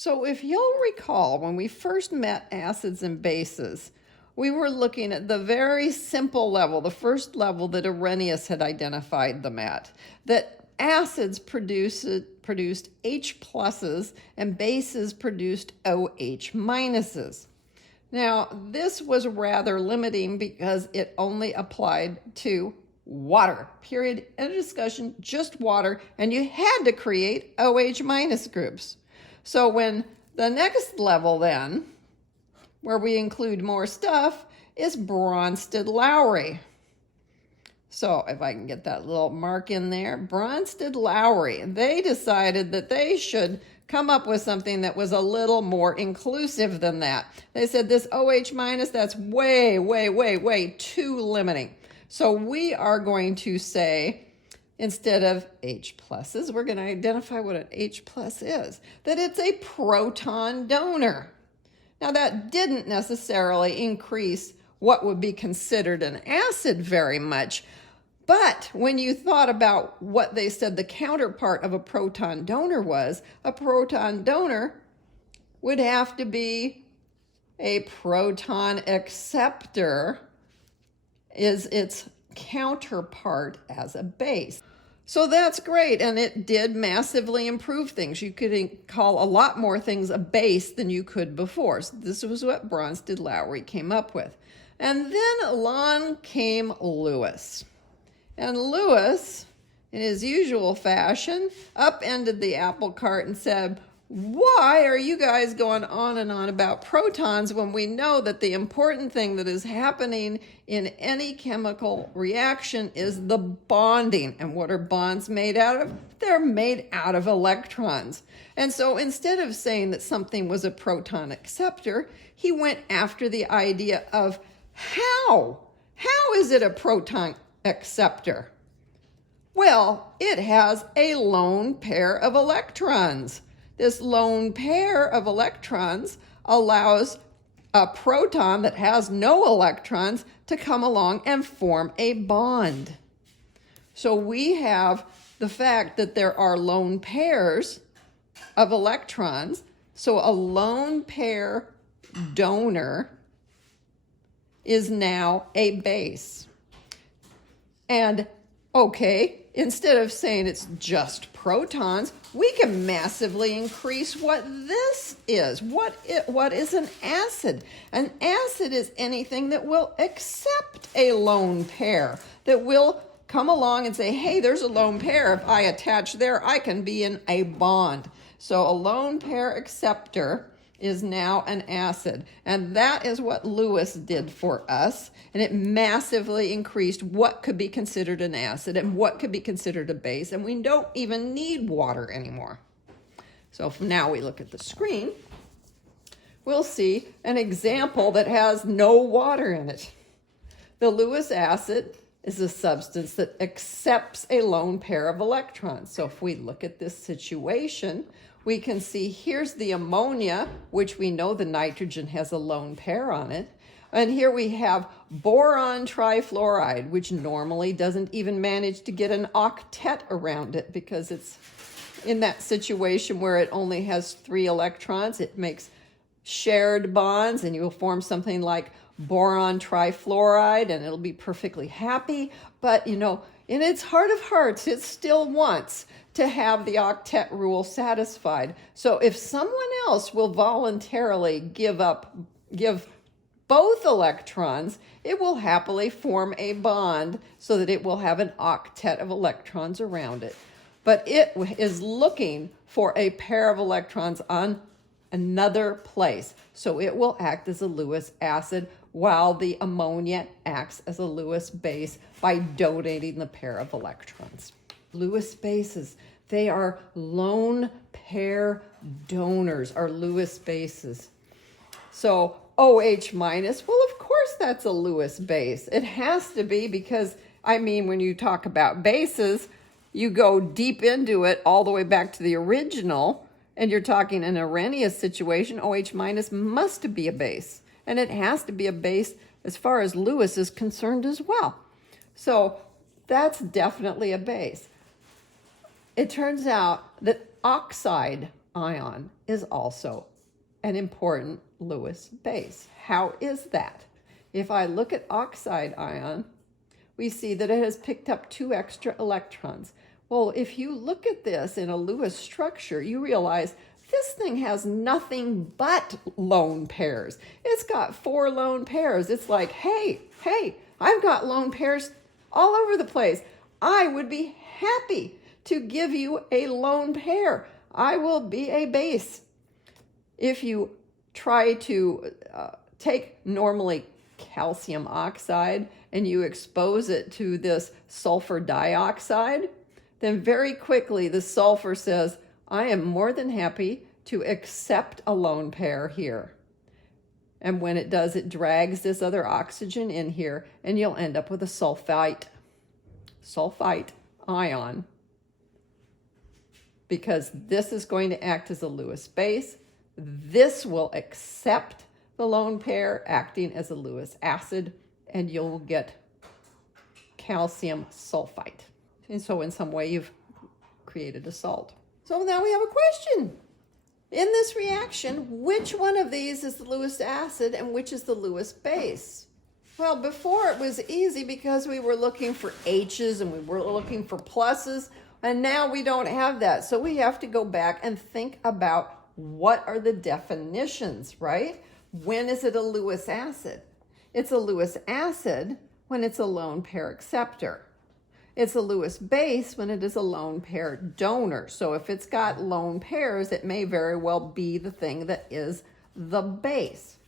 So if you'll recall, when we first met acids and bases, we were looking at the very simple level, the first level that Arrhenius had identified them at, that acids produced H pluses and bases produced OH minuses. Now, this was rather limiting because it only applied to water, period, end of discussion, just water, and you had to create OH minus groups. So when the next level then, where we include more stuff, is Bronsted-Lowry. So if I can get that little mark in there, Bronsted-Lowry, they decided that they should come up with something that was a little more inclusive than that. They said this OH minus, that's way too limiting. So we are going to say, instead of H pluses, we're going to identify what an H plus is, that it's a proton donor. Now that didn't necessarily increase what would be considered an acid very much, but when you thought about what they said the counterpart of a proton donor was, a proton donor would have to be a proton acceptor, is its counterpart as a base. So that's great, and it did massively improve things. You could call a lot more things a base than you could before. So this was what Bronsted-Lowry came up with. And then along came Lewis. And Lewis, in his usual fashion, upended the apple cart and said, why are you guys going on and on about protons when we know that the important thing that is happening in any chemical reaction is the bonding? And what are bonds made out of? They're made out of electrons. And so instead of saying that something was a proton acceptor, he went after the idea of how? How is it a proton acceptor? Well, it has a lone pair of electrons. This lone pair of electrons allows a proton that has no electrons to come along and form a bond. So we have the fact that there are lone pairs of electrons. So a lone pair donor is now a base. And okay, instead of saying it's just protons, we can massively increase what this is. What is an acid? An acid is anything that will accept a lone pair, that will come along and say, hey, there's a lone pair. If I attach there, I can be in a bond. So a lone pair acceptor is now an acid. And that is what Lewis did for us. And it massively increased what could be considered an acid and what could be considered a base. And we don't even need water anymore. So if now we look at the screen, we'll see an example that has no water in it. The Lewis acid is a substance that accepts a lone pair of electrons. So if we look at this situation, we can see here's the ammonia, which we know the nitrogen has a lone pair on it. And here we have boron trifluoride, which normally doesn't even manage to get an octet around it because it's in that situation where it only has 3 electrons. It makes shared bonds, and you'll form something like boron trifluoride, and it'll be perfectly happy. But, you know, in its heart of hearts, it still wants to have the octet rule satisfied. So if someone else will voluntarily give both electrons, it will happily form a bond so that it will have an octet of electrons around it. But it is looking for a pair of electrons on another place. So it will act as a Lewis acid while the ammonia acts as a Lewis base by donating the pair of electrons. Lewis bases, they are lone pair donors, are Lewis bases. So OH minus, well, of course that's a Lewis base. It has to be because, I mean, when you talk about bases, you go deep into it all the way back to the original, and you're talking an Arrhenius situation, OH minus must be a base. And it has to be a base as far as Lewis is concerned as well. So that's definitely a base. It turns out that oxide ion is also an important Lewis base. How is that? If I look at oxide ion, we see that it has picked up 2 extra electrons. Well, if you look at this in a Lewis structure, you realize this thing has nothing but lone pairs. It's got 4 lone pairs. It's like, hey, I've got lone pairs all over the place. I would be happy to give you a lone pair. I will be a base. If you try to take normally calcium oxide and you expose it to this sulfur dioxide, then very quickly the sulfur says, I am more than happy to accept a lone pair here. And when it does, it drags this other oxygen in here, and you'll end up with a sulfite ion, because this is going to act as a Lewis base. This will accept the lone pair, acting as a Lewis acid, and you'll get calcium sulfite. And so in some way you've created a salt. So now we have a question. In this reaction, which one of these is the Lewis acid and which is the Lewis base? Well, before it was easy because we were looking for H's and we were looking for pluses, and now we don't have that. So we have to go back and think about what are the definitions, right? When is it a Lewis acid? It's a Lewis acid when it's a lone pair acceptor. It's a Lewis base when it is a lone pair donor. So if it's got lone pairs, it may very well be the thing that is the base.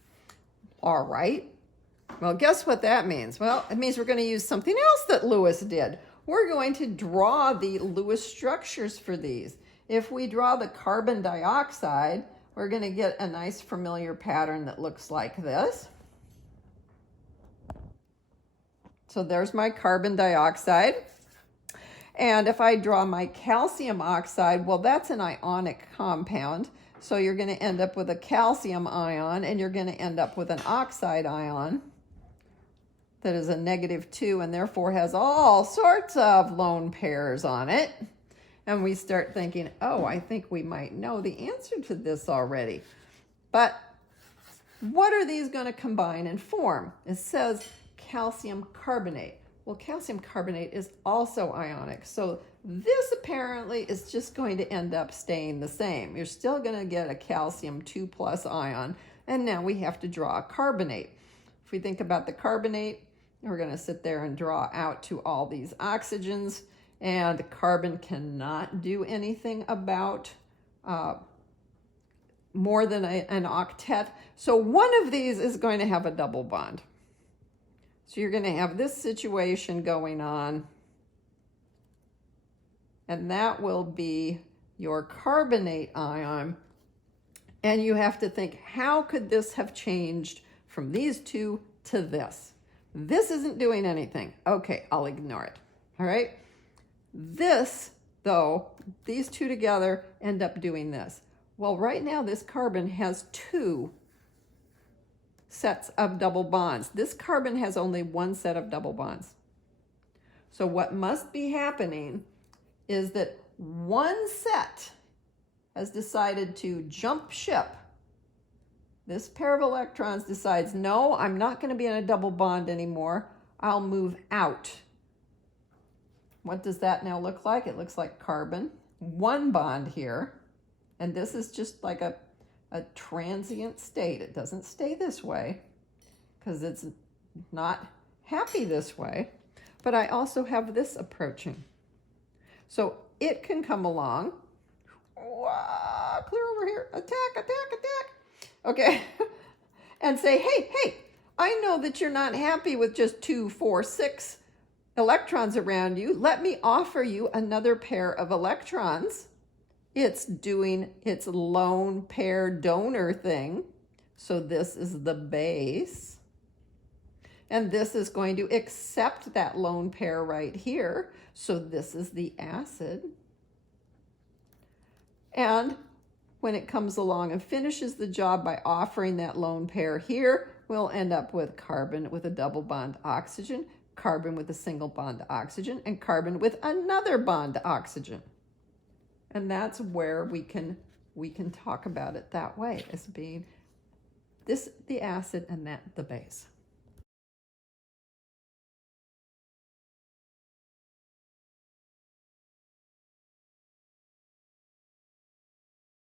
All right. Well, guess what that means? Well, it means we're going to use something else that Lewis did. We're going to draw the Lewis structures for these. If we draw the carbon dioxide, we're going to get a nice familiar pattern that looks like this. So there's my carbon dioxide. And if I draw my calcium oxide, well, that's an ionic compound. So you're going to end up with a calcium ion, and you're going to end up with an oxide ion that is a -2 and therefore has all sorts of lone pairs on it. And we start thinking, oh, I think we might know the answer to this already. But what are these going to combine and form? It says calcium carbonate. Well, calcium carbonate is also ionic. So this apparently is just going to end up staying the same. You're still going to get a calcium 2+ ion. And now we have to draw a carbonate. If we think about the carbonate, we're going to sit there and draw out to all these oxygens. And carbon cannot do anything about more than an octet. So one of these is going to have a double bond. So you're going to have this situation going on. And that will be your carbonate ion. And you have to think, how could this have changed from these two to this? This isn't doing anything. Okay, I'll ignore it. All right. This, though, these two together end up doing this. Well, right now this carbon has 2 sets of double bonds. This carbon has only 1 set of double bonds. So what must be happening is that one set has decided to jump ship. This pair of electrons decides, no, I'm not going to be in a double bond anymore. I'll move out. What does that now look like? It looks like carbon, 1 bond here, and this is just like a transient state. It doesn't stay this way because it's not happy this way, but I also have this approaching. So it can come along, clear over here, attack, okay, and say, hey, I know that you're not happy with just 2, 4, 6 electrons around you. Let me offer you another pair of electrons. It's doing its lone pair donor thing. So this is the base. And this is going to accept that lone pair right here. So this is the acid. And when it comes along and finishes the job by offering that lone pair here, we'll end up with carbon with a double bond oxygen, carbon with a single bond oxygen, and carbon with another bond oxygen. And that's where we can we can talk about it that way, as being this the acid and that the base.